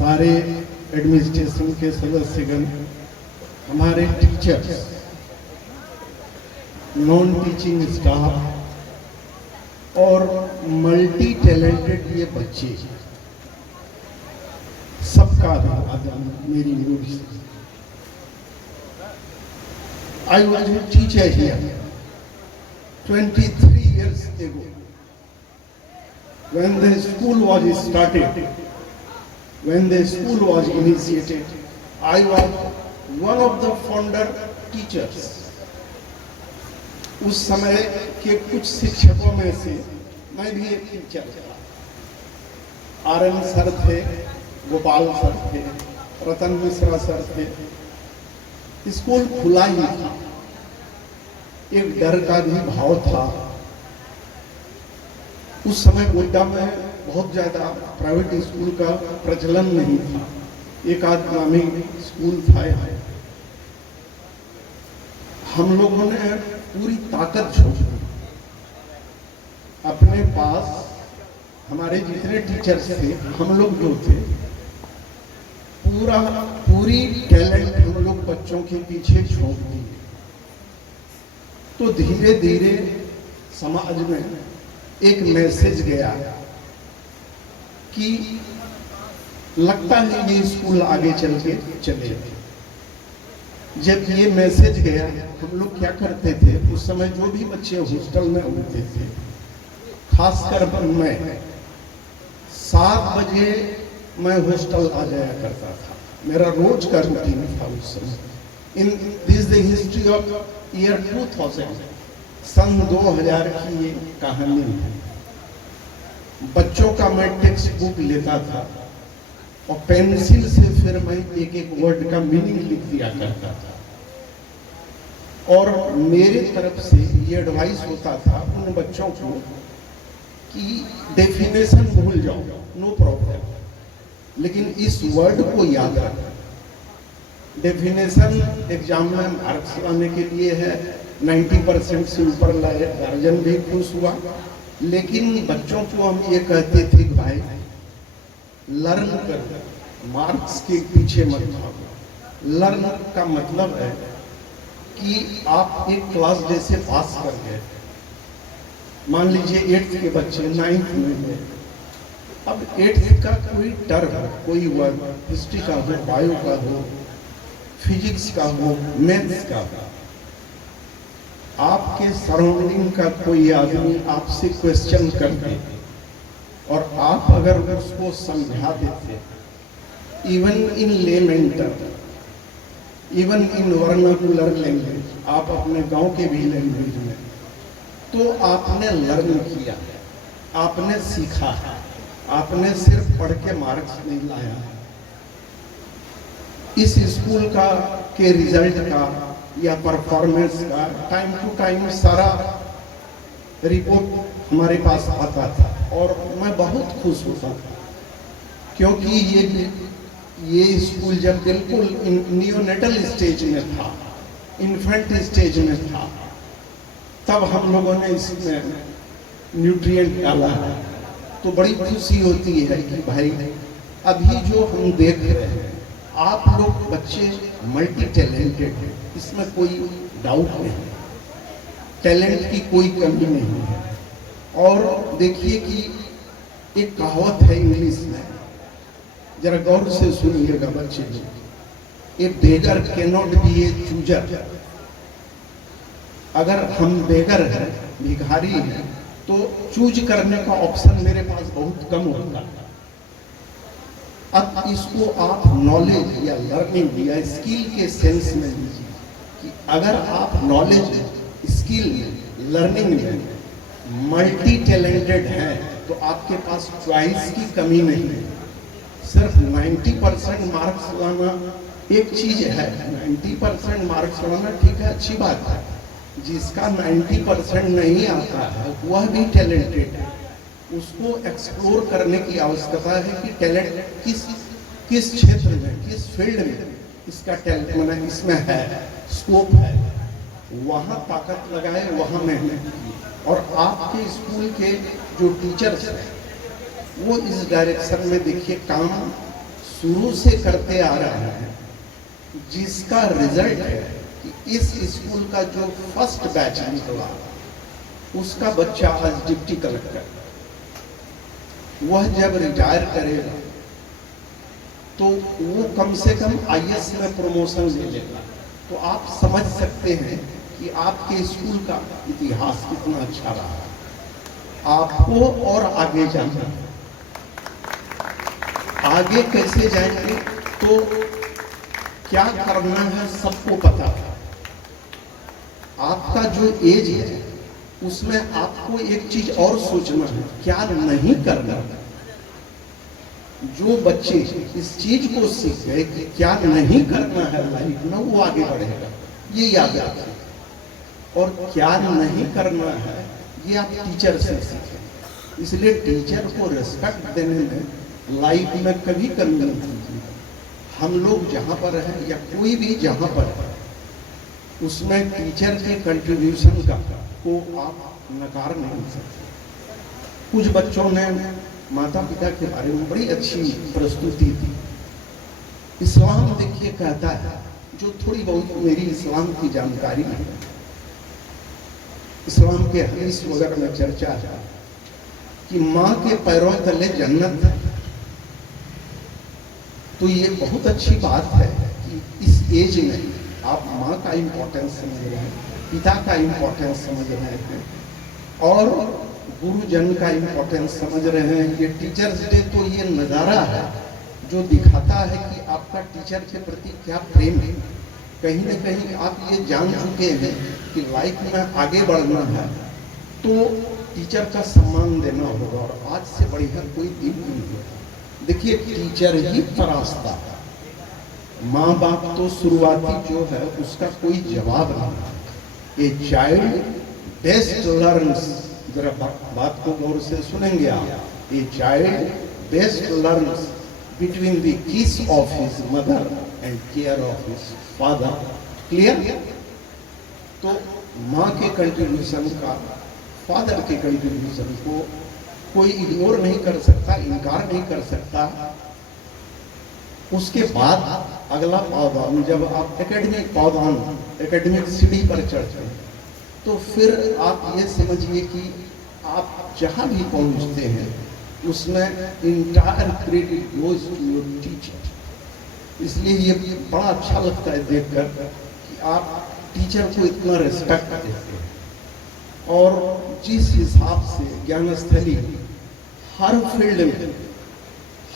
सारे एडमिनिस्ट्रेशन के सदस्यगण, हमारे टीचर्स, नॉन टीचिंग स्टाफ और मल्टी टैलेंटेड ये बच्चे, सबका धन्यवाद मेरी ओर से। I was a teacher here 23 years ago. When the school was started, when the school was initiated, I was one of the founder teachers. उस समय के कुछ शिक्षकों में से मैं भी एक टीचर था। आर.एन. सर थे, गोपाल सर थे, रतन मिश्रा सर थे। स्कूल खुला ही था, एक डर का भी भाव था। उस समय गोड्डा में बहुत ज्यादा प्राइवेट स्कूल का प्रचलन नहीं था, एक आध नामी स्कूल था। हम लोगों ने पूरी ताकत झोंकी अपने पास, हमारे जितने टीचर्स थे, हम लोग जो थे, पूरी टैलेंट हम लोग बच्चों के पीछे झोंक दी। तो धीरे धीरे समाज में एक मैसेज गया कि लगता है ये स्कूल आगे चल के चले। जब ये मैसेज गया, हम लोग क्या करते थे, उस समय जो भी बच्चे हॉस्टल में होते थे, खासकर मैं 7 बजे मैं हॉस्टल आ जाया करता था। मेरा रोज का रूटीन था उस समय। In this the history of year 2000, सन 2000 की ये कहानी है। बच्चों का मैं टेक्स्ट बुक लेता था और पेंसिल से फिर मैं एक एक वर्ड का मीनिंग लिख दिया करता था। और मेरे तरफ से ये एडवाइस होता था उन बच्चों को कि डेफिनेशन भूल जाओ, नो प्रॉब्लम, लेकिन इस वर्ड को याद रखना। डेफिनेशन एग्जाम में मार्क्स लाने के लिए है, 90% से ऊपर लाए, गार्जियन भी खुश हुआ। लेकिन बच्चों को हम ये कहते थे कि भाई लर्न कर, मार्क्स के पीछे मत भागो। लर्न का मतलब है कि आप एक क्लास जैसे पास कर गए, मान लीजिए 8th के बच्चे 9th में गए। अब 8th का कोई टर्म, कोई वर्ड, हिस्ट्री का हो, बायो का हो, फिजिक्स का हो, मैथ्स का हो, आपके सराउंडिंग का कोई आदमी आपसे क्वेश्चन कर दे और आप अगर उसको समझा देते, even in lemon term, even in vernacular language, आप अपने गांव के भी लैंग्वेज में, तो आपने लर्न किया, आपने सीखा, आपने सिर्फ पढ़ के मार्क्स नहीं लाया। इस स्कूल का के रिजल्ट का या परफॉर्मेंस का टाइम टू टाइम सारा रिपोर्ट हमारे पास आता था और मैं बहुत खुश होता था, क्योंकि ये स्कूल जब बिल्कुल नियोनेटल स्टेज में था, इन्फेंट स्टेज में था, तब हम लोगों ने इसमें न्यूट्रिएंट डाला है। तो बड़ी खुशी होती है कि भाई अभी जो हम देख रहे हैं, आप लोग बच्चे मल्टी टैलेंटेड हैं, इसमें कोई डाउट नहीं, टैलेंट की कोई कमी नहीं है। और देखिए कि एक कहावत है इंग्लिश में, जरा गौर से सुनिएगा बच्चे लोग, ए बेगर कैनॉट बी ए चूजर। अगर हम बेगर हैं, भिखारी हैं, तो चूज करने का ऑप्शन मेरे पास बहुत कम होता है। अब इसको आप नॉलेज या लर्निंग या स्किल के सेंस में लीजिए कि अगर आप नॉलेज, स्किल, लर्निंग में मल्टी टैलेंटेड हैं, तो आपके पास चॉइस की कमी नहीं है। सिर्फ 90% मार्क्स लाना एक चीज है, 90% मार्क्स लाना ठीक है, अच्छी बात है। जिसका 90% नहीं आता है वह भी टैलेंटेड है, उसको एक्सप्लोर करने की आवश्यकता है कि टैलेंट किस क्षेत्र में, किस फील्ड में इसका टैलेंट माना इसमें है, स्कोप है, वहाँ ताकत लगाए, वहाँ मेहनत की। और आपके स्कूल के जो टीचर्स हैं वो इस डायरेक्शन में देखिए काम शुरू से करते आ रहे हैं, जिसका रिजल्ट है कि इस स्कूल का जो फर्स्ट बैच निकला उसका बच्चा आज डिप्टी कलेक्टर, वह जब रिटायर करेगा तो वो कम से कम आईएएस में प्रमोशन ले लेगा। तो आप समझ सकते हैं कि आपके स्कूल का इतिहास कितना अच्छा रहा। आपको और आगे जाना, आगे कैसे जाएंगे तो क्या करना है सबको पता है। आपका जो एज है उसमें आपको एक चीज और सोचना है, क्या नहीं करना। जो बच्चे इस चीज को सीख गए कि क्या नहीं करना है लाइफ में, वो आगे बढ़ेगा, ये याद रखें। और क्या नहीं करना है ये आप टीचर से सीखें। इसलिए टीचर को रिस्पेक्ट देने में लाइफ में कभी कमी नहीं होती। हम लोग जहाँ पर हैं या कोई भी जहाँ पर है, उसमें टीचर के कंट्रीब्यूशन को आप नकार नहीं सकते। कुछ बच्चों ने माता पिता के बारे में बड़ी अच्छी प्रस्तुति दी। इस्लाम देखिए कहता है, जो थोड़ी बहुत मेरी इस्लाम की जानकारी है, इस्लाम के हदीस वगैरह में चर्चा है कि माँ के पैरों तले जन्नत है। तो ये बहुत अच्छी बात है कि इस एज में आप माँ का इम्पोर्टेंस समझ रहे हैं, पिता का इम्पोर्टेंस समझ रहे हैं और गुरुजन का इम्पोर्टेंस समझ रहे हैं। ये टीचर्स डे तो ये नज़ारा है जो दिखाता है कि आपका टीचर के प्रति क्या प्रेम है। कहीं ना कहीं आप ये जान चुके हैं कि लाइफ में आगे बढ़ना है तो टीचर का सम्मान देना होगा, और आज से बढ़िया कोई दिन नहीं होगा। देखिए, टीचर ही रास्ता है। माँ बाप तो शुरुआती जो है उसका कोई जवाब नहीं। ए चाइल्ड बेस्ट लर्न्स, जरा बात को गौर से सुनेंगे आप। A child best learns between the किस of his mother and care of his father. Clear? तो माँ के कंट्रीब्यूशन का, फादर के कंट्रीब्यूशन को कोई इग्नोर नहीं कर सकता, इनकार नहीं कर सकता। उसके बाद अगला पावदान, जब आप एकेडमिक पावदान, एकेडमिक सीढ़ी पर चढ़ते हैं, तो फिर आप ये समझिए कि आप जहाँ भी पहुँचते हैं उसमें entire credit goes to your teacher. इसलिए ये बड़ा अच्छा लगता है देखकर कि आप टीचर को इतना रिस्पेक्ट देते हैं। और जिस हिसाब से ज्ञानस्थली हर फील्ड में,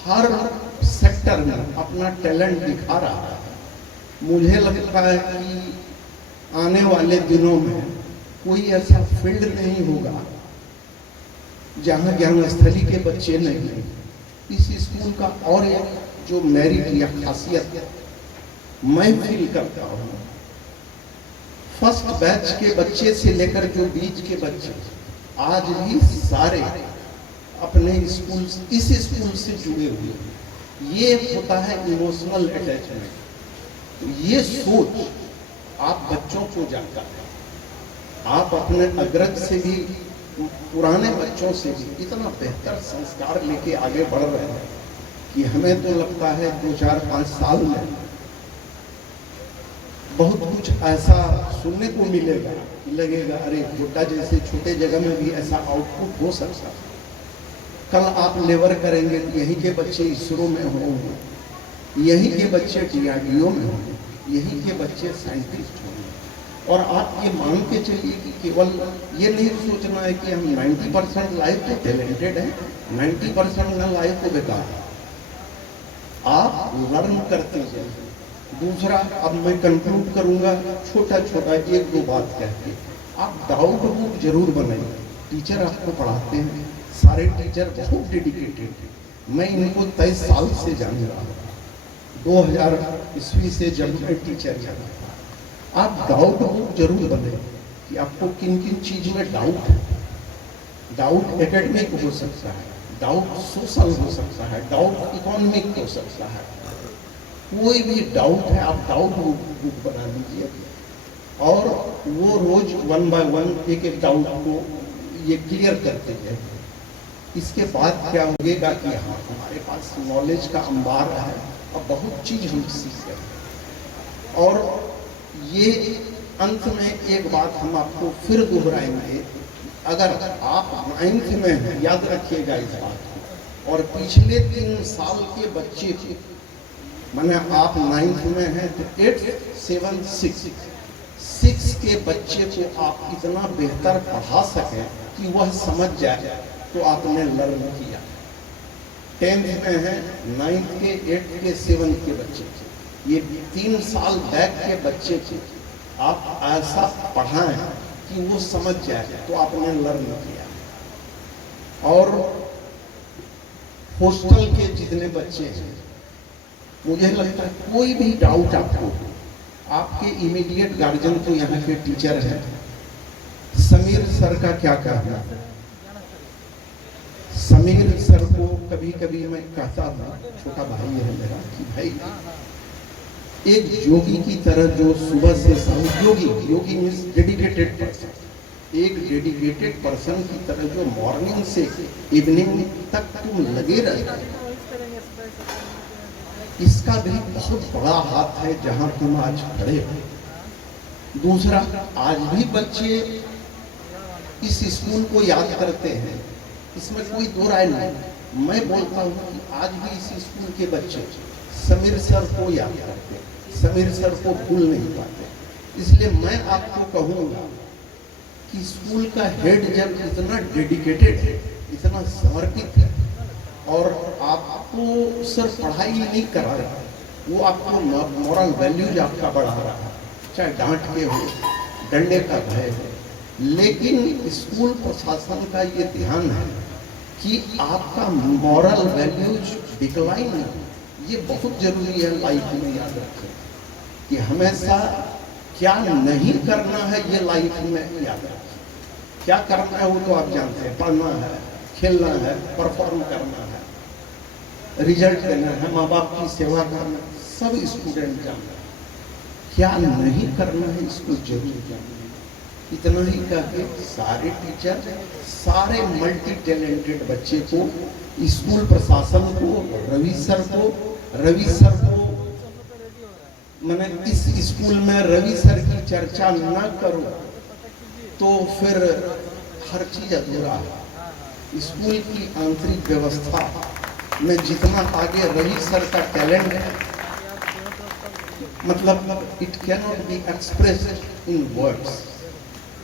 हर सेक्टर में अपना टैलेंट दिखा रहा है, मुझे लगता है कि आने वाले दिनों में कोई ऐसा फील्ड नहीं होगा जहां ज्ञानस्थली के बच्चे नहीं हैं। इस स्कूल का और एक जो मेरिट या खासियत मैं फील करता हूँ, फर्स्ट बैच के बच्चे से लेकर जो बीच के बच्चे आज भी सारे अपने स्कूल, इस स्कूल से जुड़े हुए हैं। ये होता है इमोशनल अटैचमेंट। तो ये सोच आप बच्चों को जाता है, आप अपने अग्रज से भी, पुराने बच्चों से भी इतना बेहतर संस्कार लेके आगे बढ़ रहे हैं कि हमें तो लगता है 2-4-5 साल में बहुत कुछ ऐसा सुनने को मिलेगा, लगेगा अरे गोड्डा जैसे छोटे जगह में भी ऐसा आउटपुट हो सकता है। कल आप लेबर करेंगे तो यहीं के बच्चे इसरो में होंगे, यहीं के बच्चे DRDO में होंगे, यहीं के बच्चे साइंटिस्ट होंगे। और आप ये मान के चलिए कि केवल ये नहीं सोचना है कि हम 90% लाए तो टैलेंटेड है, 90% न लाए तो बेकार। आप लर्न करते जाइए। दूसरा, अब मैं कंक्लूड करूंगा छोटा छोटा 1-2 बात कह के। आप डाउट बुक जरूर बनाइए। टीचर आपको पढ़ाते हैं, सारे टीचर बहुत डेडिकेटेड हैं। मैं इनको 23 साल से जान रहा हूँ, 2000 ईस्वी से जब मैं टीचर जाना। आप डाउट बुक जरूर बनाइए कि आपको किन किन चीज में डाउट है। डाउट एकेडमिक हो सकता है, डाउट सोशल हो सकता है, डाउट इकोनॉमिक हो सकता है। कोई भी डाउट है आप डाउट बुक बना लीजिए और वो रोज 1 बाय 1 एक डाउट को ये क्लियर करते जाए। इसके बाद क्या होगा कि हाँ, हमारे पास नॉलेज का अंबार है, और बहुत चीज हम सीख गए। और ये अंत में एक बात हम आपको फिर दोहराएंगे, अगर आप 9th में हैं, याद रखिएगा इस बात को, और पिछले 3 साल के बच्चे थे, माने आप 9th में हैं तो 8, 7, 6 के बच्चे को आप इतना बेहतर पढ़ा सकें कि वह समझ जाए, तो आपने लर्न किया। 10th में है, 9th के, 8th के, 7th के बच्चे थे, ये 3 साल बैक के बच्चे थे, आप ऐसा पढ़ाएं कि वो समझ जाए, तो आपने लर्न किया। और हॉस्टल के जितने बच्चे हैं, मुझे लगता है कोई भी डाउट आपको, आपके इमीडिएट गार्जियन तो यहाँ के टीचर हैं, समीर सर का क्या कहना है? समीर सर को कभी कभी मैं कहता हूँ, छोटा भाई है मेरा, कि भाई एक योगी की तरह जो सुबह से शाम, योगी मीन्स डेडिकेटेड पर्सन, एक डेडिकेटेड पर्सन की तरह जो मॉर्निंग से इवनिंग तक तुम लगे रहते, इसका भी बहुत बड़ा हाथ है जहां तुम आज खड़े हो। दूसरा, आज भी बच्चे इस स्कूल को याद करते हैं, इसमें कोई दो राय नहीं। मैं बोलता हूँ कि आज भी इस स्कूल के बच्चे समीर सर को याद करते, समीर सर को भूल नहीं पाते। इसलिए मैं आपको कहूँगा कि स्कूल का हेड जब इतना डेडिकेटेड है, इतना समर्पित है, और आपको सिर्फ पढ़ाई नहीं करा रहा, वो आपको मॉरल वैल्यूज आपका बढ़ा रहा है, चाहे डांट के हो, डंडे का भय हो, लेकिन स्कूल प्रशासन का ये ध्यान है कि आपका मॉरल वैल्यूज डिक्लाइन है। ये बहुत जरूरी है लाइफ में, याद रखें कि हमेशा क्या नहीं करना है, ये लाइफ में याद रखें। क्या करना है वो तो आप जानते हैं, पढ़ना है, खेलना है, परफॉर्म करना है, रिजल्ट देना है, माँ बाप की सेवा करना, सब स्टूडेंट जानते हैं। क्या नहीं करना है इसको जरूर जानना है। इतना ही करके सारे टीचर, सारे मल्टी टैलेंटेड बच्चे को, स्कूल प्रशासन को, रवि सर को मैंने इस स्कूल में रवि सर की चर्चा न करो तो फिर हर चीज अधूरा है। स्कूल की आंतरिक व्यवस्था में जितना आगे रवि सर का टैलेंट है, मतलब it can not be expressed in words.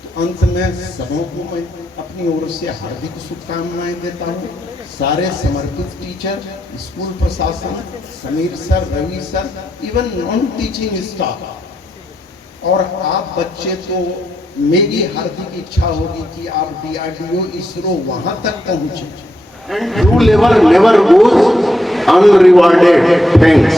तो अंत में सबों को मैं अपनी ओर से हार्दिक शुभकामनाएं देता हूँ। सारे समर्पित टीचर, स्कूल प्रशासन, Sameer sir, Ravi sir, even non teaching staff, और आप बच्चे, तो मेरी हार्दिक इच्छा होगी कि आप DRDO, इसरो वहां तक पहुंचे। And true labor never goes unrewarded. Thanks.